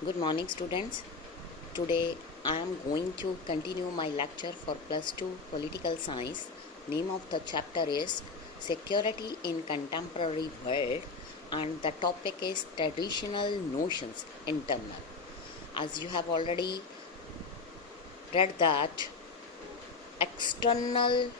Good morning, students. Today I am going to continue my lecture for plus 2 political science. Name of the chapter is Security in Contemporary World and the topic is Traditional Notions Internal. As you have already read that external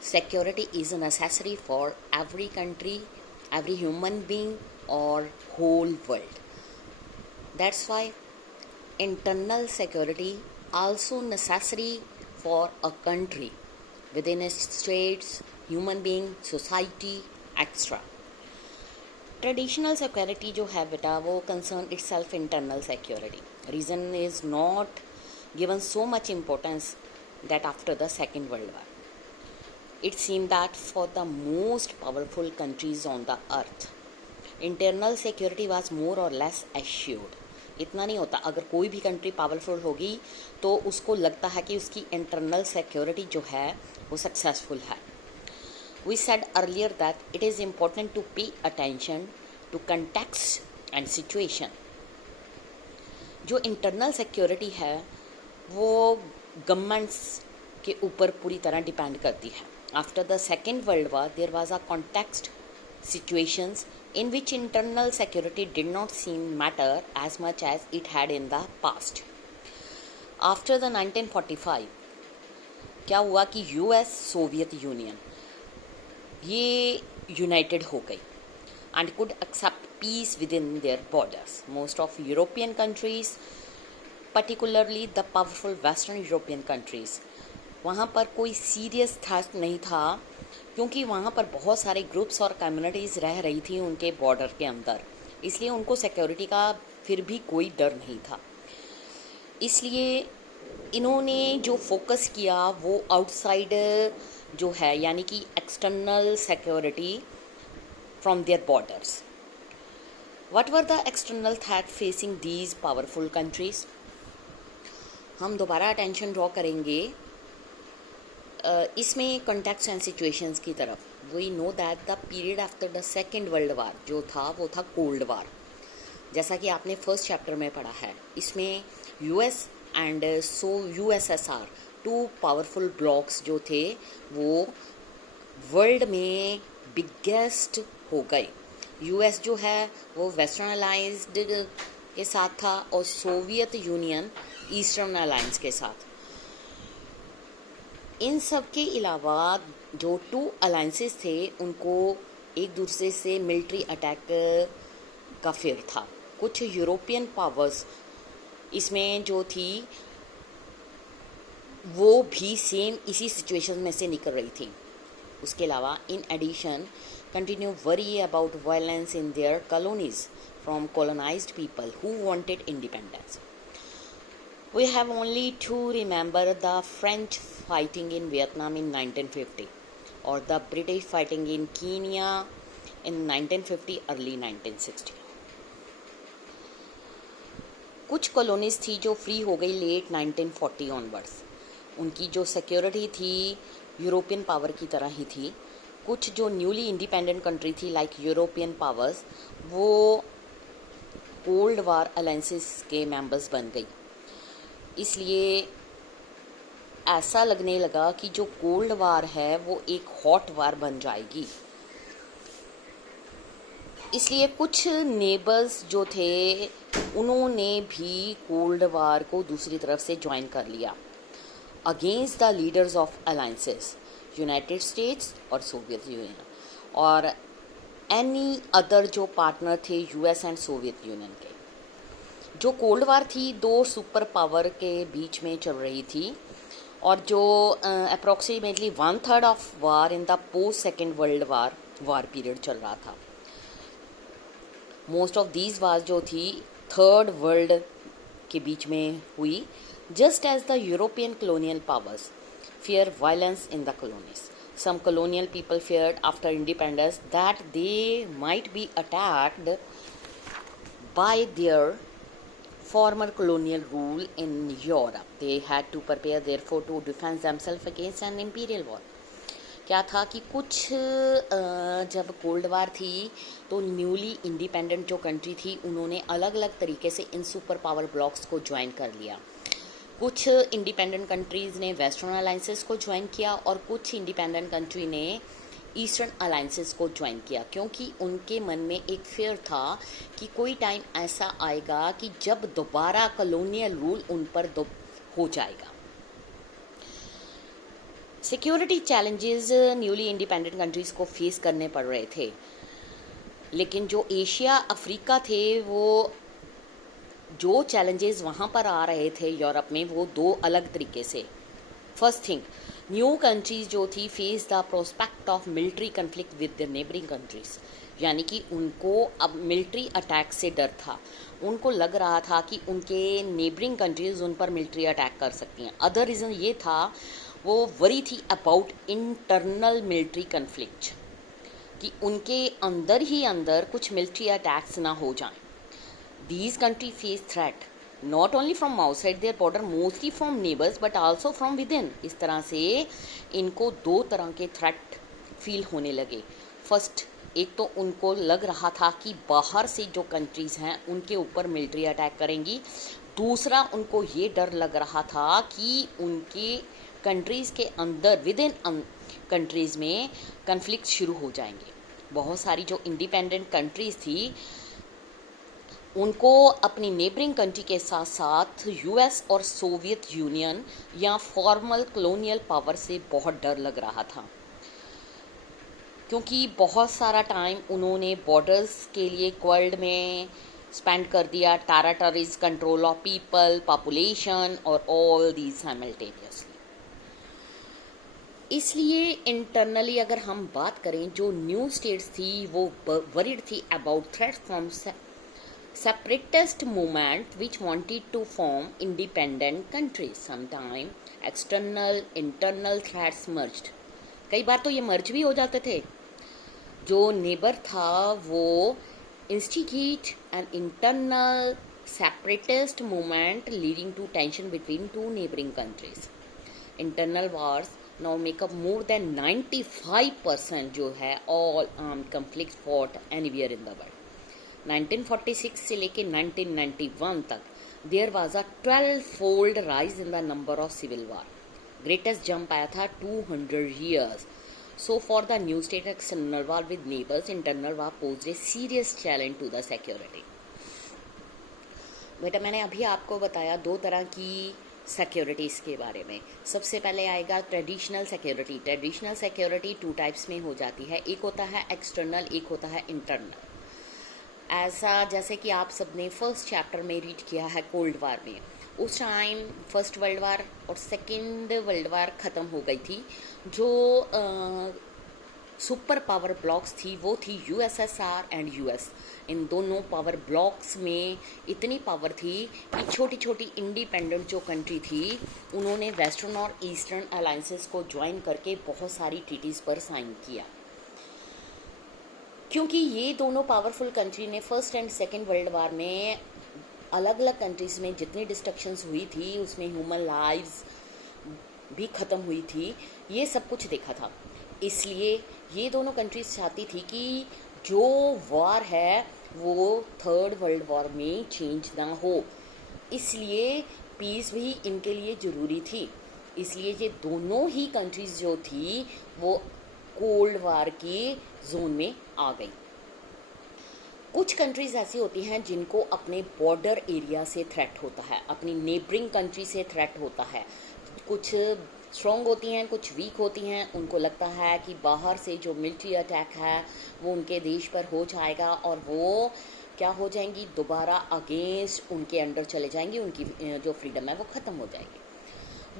security is necessary for every country, every human being or whole world. That's why internal security also necessary for a country within its states, human being, society, etc. Traditional security जो है बेटा वो concern it self internal security. Reason is not given so much importance that after the Second World War. It seemed that for the most powerful countries on the earth, internal security was more or less assured. इतना नहीं होता, अगर कोई भी country powerful होगी तो उसको लगता है कि उसकी इंटरनल सिक्योरिटी जो है वो सक्सेसफुल है. We said earlier that it is important to pay attention to context and situation. जो इंटरनल सिक्योरिटी है वो गवर्नमेंट्स के ऊपर पूरी तरह डिपेंड करती है. After the second world war there was a context situations in which internal security did not seem matter as much as it had in the past. After the 1945 क्या हुआ कि यूएस सोवियत यूनियन ये United हो गई and could accept peace within their borders. Most of European countries, particularly the powerful Western European countries, वहाँ पर कोई serious threat नहीं था क्योंकि वहाँ पर बहुत सारे ग्रुप्स और कम्युनिटीज़ रह रही थी उनके बॉर्डर के अंदर, इसलिए उनको सिक्योरिटी का फिर भी कोई डर नहीं था. इसलिए इन्होंने जो फोकस किया वो आउटसाइड जो है यानी कि external security from their borders. What were the external threat facing these powerful countries. हम दोबारा अटेंशन ड्रॉ करेंगे इसमें कॉन्टेक्स्ट एंड सिचुएशंस की तरफ. We know that the period after the second world war जो था वो था कोल्ड वार, जैसा कि आपने फर्स्ट चैप्टर में पढ़ा है. इसमें US and USSR two powerful blocks जो थे वो वर्ल्ड में बिगेस्ट हो गए. यूएस जो है वो वेस्टर्न अलायंस्ड के साथ था और सोवियत यूनियन ईस्टर्न अलायंस के साथ. इन सब के अलावा जो टू अलायंसेस थे उनको एक दूसरे से मिलिट्री अटैक का फियर था. कुछ यूरोपियन पावर्स इसमें जो थी वो भी सेम इसी सिचुएशन में से निकल रही थी. उसके अलावा in addition continue worry about violence in their colonies from colonised people who wanted independence. We have only to remember the French fighting in Vietnam in 1950 or the British fighting in Kenya in 1950 early 1960. कुछ colonies थी जो free हो गई late 1940 onwards. उनकी जो security थी European power की तरह ही थी. कुछ जो न्यूली इंडिपेंडेंट कंट्री थी लाइक यूरोपियन पावर्स वो कोल्ड वार अलायंसेस के मेंबर्स बन गई. इसलिए ऐसा लगने लगा कि जो कोल्ड वार है वो एक हॉट वार बन जाएगी. इसलिए कुछ नेबर्स जो थे उन्होंने भी कोल्ड वार को दूसरी तरफ से ज्वाइन कर लिया against the leaders of alliances United states और सोवियत यूनियन और एनी अदर जो पार्टनर थे यूएस एंड सोवियत यूनियन के. जो कोल्ड वार थी दो सुपर पावर के बीच में चल रही थी और जो approximately 1/3 of war in the post second world war period चल रहा था. मोस्ट ऑफ दीज वार जो थी थर्ड वर्ल्ड के बीच में हुई. Just as the European colonial powers fear violence in the colonies, some colonial people feared after independence that they might be attacked by their former colonial rule in Europe. They had to prepare therefore to defend themselves against an imperial war. क्या था कि कुछ जब cold war थी तो newly independent जो country थी उन्होंने अलग अलग तरीके से इन सुपर पावर ब्लॉक्स को ज्वाइन कर लिया। कुछ इंडिपेंडेंट कंट्रीज़ ने वेस्टर्न अलाइंसेस को ज्वाइन किया और कुछ इंडिपेंडेंट कंट्री ने ईस्टर्न अलाइंसेस को ज्वाइन किया, क्योंकि उनके मन में एक फेयर था कि कोई टाइम ऐसा आएगा कि जब दोबारा कॉलोनियल रूल उन पर हो जाएगा। Security challenges newly independent countries को फेस करने पड़ रहे थे, लेकिन जो एशिया अफ्रीका थे वो जो चैलेंजेस वहाँ पर आ रहे थे यूरोप में, वो दो अलग तरीके से। फर्स्ट थिंग, न्यू कंट्रीज जो थी face the prospect of military conflict with the neighbouring countries, यानी कि उनको अब मिलिट्री अटैक से डर था। उनको लग रहा था कि उनके नेबरिंग कंट्रीज उन पर मिलिट्री अटैक कर सकती हैं। अदर रीज़न ये था, वो वरी थी अबाउट इंटरनल मिलिट्री कन्फ्लिक्ट, कि उनके अंदर ही अंदर कुछ मिलिट्री अटैक्स ना हो जाएं। These countries face threat not only from outside their border, mostly from neighbors, but also from within. इस तरह से इनको दो तरह के थ्रेट फील होने लगे। फर्स्ट, एक तो उनको लग रहा था कि बाहर से जो कंट्रीज़ हैं उनके ऊपर मिलिट्री अटैक करेंगी। दूसरा, उनको ये डर लग रहा था कि उनके कंट्रीज़ के अंदर विद इन कंट्रीज़ में कन्फ्लिक्ट शुरू हो जाएंगे। बहुत सारी जो इंडिपेंडेंट कंट्रीज़ थी उनको अपनी नेबरिंग कंट्री के साथ साथ यूएस और सोवियत यूनियन या फॉर्मल कॉलोनियल पावर से बहुत डर लग रहा था, क्योंकि बहुत सारा टाइम उन्होंने बॉर्डर्स के लिए वर्ल्ड में स्पेंड कर दिया, territories, control of people, population और ऑल दीज साइमल्टेनियसली। इसलिए इंटरनली अगर हम बात करें, जो न्यू स्टेट्स थी वो वरीड थी about threat from separatist movement which wanted to form independent countries. Sometime external internal threats merged. कई बार तो ये मर्ज भी हो जाते थे। जो नेबर था वो instigate an internal separatist movement leading to tension between two neighboring countries. Internal wars now make up more than 95% जो है all armed conflicts fought anywhere in the world. 1946 से लेके 1991 तक there was a 12-fold rise in the number of civil war. Greatest jump आया था 200 years. So for the new state external war with neighbours, internal war posed a serious challenge to the security. बेटा, मैंने अभी आपको बताया दो तरह की सिक्योरिटीज़ के बारे में। सबसे पहले आएगा traditional security. Traditional security two types में हो जाती है, एक होता है एक्सटर्नल, एक होता है इंटरनल। ऐसा जैसे कि आप सबने फर्स्ट चैप्टर में रीड किया है कोल्ड वार में, उस टाइम फर्स्ट वर्ल्ड वार और सेकेंड वर्ल्ड वार ख़त्म हो गई थी। जो सुपर पावर ब्लॉक्स थी वो थी यूएसएसआर एंड यूएस। इन दोनों पावर ब्लॉक्स में इतनी पावर थी कि छोटी छोटी इंडिपेंडेंट जो कंट्री थी उन्होंने वेस्टर्न और ईस्टर्न अलाइंसेस को ज्वाइन करके बहुत सारी ट्रीटीज़ पर साइन किया। क्योंकि ये दोनों पावरफुल कंट्री ने फर्स्ट एंड सेकेंड वर्ल्ड वार में अलग अलग कंट्रीज़ में जितनी डिस्ट्रक्शंस हुई थी उसमें ह्यूमन लाइव्स भी ख़त्म हुई थी, ये सब कुछ देखा था। इसलिए ये दोनों कंट्रीज चाहती थी कि जो वॉर है वो थर्ड वर्ल्ड वॉर में चेंज ना हो, इसलिए पीस भी इनके लिए ज़रूरी थी। इसलिए ये दोनों ही कंट्रीज़ जो थी वो कोल्ड वार की जोन में आ गई। कुछ कंट्रीज़ ऐसी होती हैं जिनको अपने बॉर्डर एरिया से थ्रेट होता है, अपनी नेबरिंग कंट्री से थ्रेट होता है। कुछ स्ट्रॉन्ग होती हैं, कुछ वीक होती हैं। उनको लगता है कि बाहर से जो मिलिट्री अटैक है वो उनके देश पर हो जाएगा और वो क्या हो जाएंगी, दोबारा अगेंस्ट उनके अंडर चले जाएंगी, उनकी जो फ्रीडम है वो ख़त्म हो जाएगी।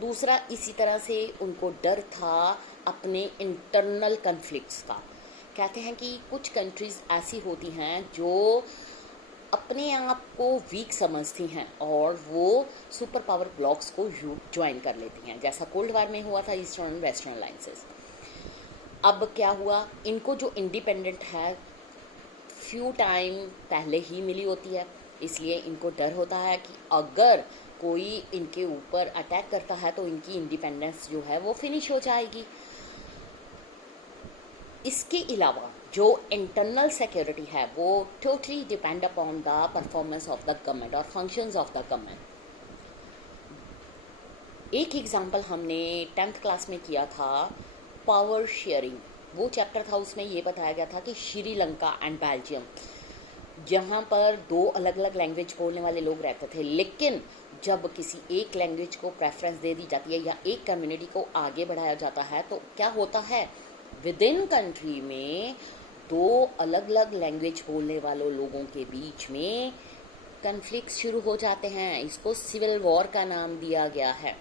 दूसरा, इसी तरह से उनको डर था अपने इंटरनल कन्फ्लिक्ट्स का। कहते हैं कि कुछ कंट्रीज़ ऐसी होती हैं जो अपने आप को वीक समझती हैं और वो सुपर पावर ब्लॉक्स को ज्वाइन कर लेती हैं, जैसा कोल्ड वार में हुआ था ईस्टर्न वेस्टर्न अलाइंसेस। अब क्या हुआ, इनको जो इंडिपेंडेंट है फ्यू टाइम पहले ही मिली होती है, इसलिए इनको डर होता है कि अगर कोई इनके ऊपर अटैक करता है तो इनकी इंडिपेंडेंस जो है वो फिनिश हो जाएगी। इसके अलावा जो इंटरनल सिक्योरिटी है वो totally depend upon the performance of the government और फंक्शंस ऑफ द गवर्नमेंट। एक एग्जांपल हमने 10th क्लास में किया था, पावर शेयरिंग। वो चैप्टर था, उसमें ये बताया गया था कि श्रीलंका एंड बेल्जियम, जहाँ पर दो अलग अलग लैंग्वेज बोलने वाले लोग रहते थे, लेकिन जब किसी एक लैंग्वेज को प्रेफरेंस दे दी जाती है या एक कम्युनिटी को आगे बढ़ाया जाता है तो क्या होता है, विद इन कंट्री में दो अलग अलग लैंग्वेज बोलने वालों लोगों के बीच में कन्फ्लिक्ट शुरू हो जाते हैं। इसको सिविल वॉर का नाम दिया गया है।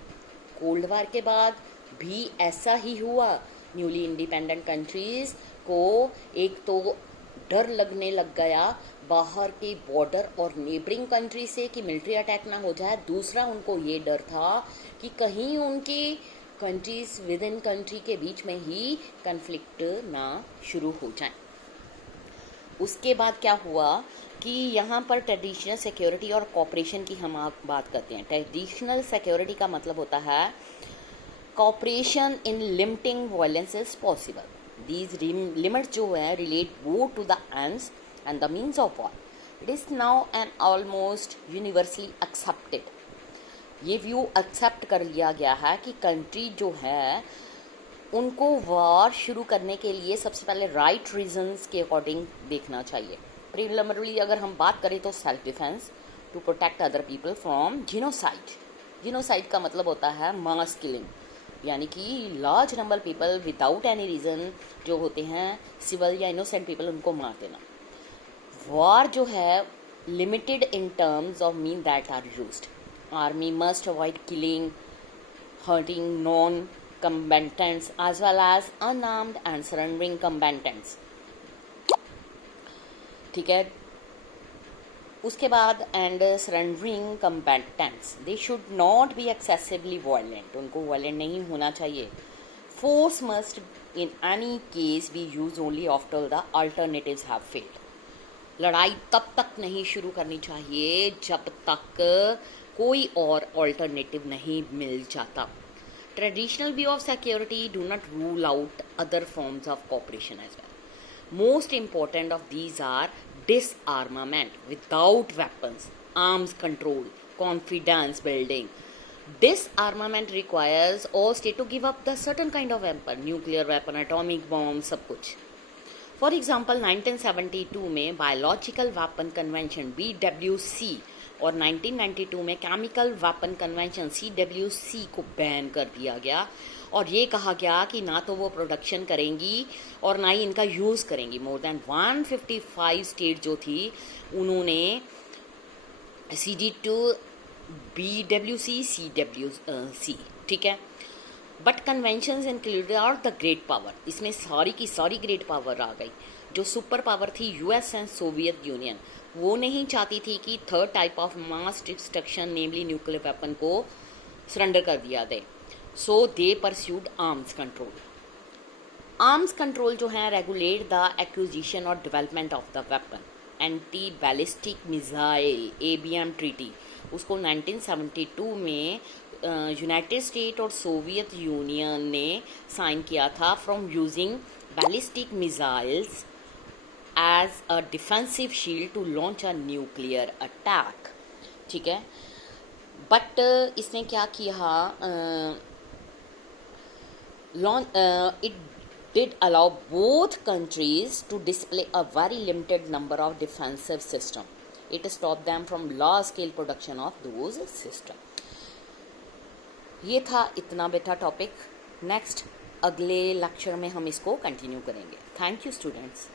कोल्ड वार के बाद भी ऐसा ही हुआ। न्यूली इंडिपेंडेंट कंट्रीज को एक तो डर लगने लग गया बाहर के बॉर्डर और नेबरिंग कंट्री से कि मिलिट्री अटैक ना हो जाए, दूसरा उनको ये डर था कि कहीं उनकी कंट्रीज विद इन कंट्री के बीच में ही कन्फ्लिक्ट ना शुरू हो जाए। उसके बाद क्या हुआ कि यहाँ पर ट्रेडिशनल सिक्योरिटी और कॉपरेशन की हम बात करते हैं। ट्रेडिशनल सिक्योरिटी का मतलब होता है cooperation in limiting violence is possible. These limits जो है relate both to the ends and the means of war. It is now and almost universally accepted. ये व्यू एक्सेप्ट कर लिया गया है कि कंट्री जो है उनको वॉर शुरू करने के लिए सबसे पहले राइट रीजंस के अकॉर्डिंग देखना चाहिए। प्रीलिमिनरी अगर हम बात करें तो self defence, to protect other people from genocide. Genocide का मतलब होता है मास किलिंग, यानी कि large number people without any reason जो होते हैं सिविल या इनोसेंट पीपल, उनको मार देना। वॉर जो है limited in terms of mean that are used. Army must avoid killing, hurting non combatants as well as unarmed and surrendering combatants। ठीक है, उसके बाद and surrendering combatants, they should not be excessively violent, उनको violent नहीं होना चाहिए। Force must in any case be used only after the alternatives have failed। लड़ाई तब तक नहीं शुरू करनी चाहिए जब तक कोई और ऑल्टरनेटिव नहीं मिल जाता। Traditional view of security do not rule out other forms of cooperation as well. Most important of these are disarmament without weapons, arms control, confidence building. Disarmament requires all state to give up the certain kind of weapon, nuclear weapon, atomic bomb, सब कुछ। For example, 1972 में Biological Weapon Convention BWC और 1992 में chemical weapon convention CWC को ban कर दिया गया और ये कहा गया कि ना तो वो प्रोडक्शन करेंगी और ना ही इनका यूज़ करेंगी। मोर देन 155 स्टेट जो थी उन्होंने CD2 BWC CWC, ठीक है। But conventions included are the great power, इसमें सारी की सारी ग्रेट पावर आ गई। जो सुपर पावर थी US एंड सोवियत यूनियन, वो नहीं चाहती थी कि third type of mass destruction namely nuclear weapon को सरेंडर कर दिया जाए। So they pursued arms control. Arms control जो है रेगुलेट द एक्विजिशन और development of the weapon. Anti ballistic missile ABM treaty, उसको 1972 में यूनाइटेड स्टेट और सोवियत यूनियन ने साइन किया था from using ballistic missiles as a defensive shield to launch a nuclear attack, ठीक है। बट इसने क्या किया, it did allow both countries to display a very limited number of defensive system. It stopped them from large scale production of those system। ये था इतना बेटा topic. Next अगले लेक्चर में हम इसको कंटिन्यू करेंगे। Thank you students.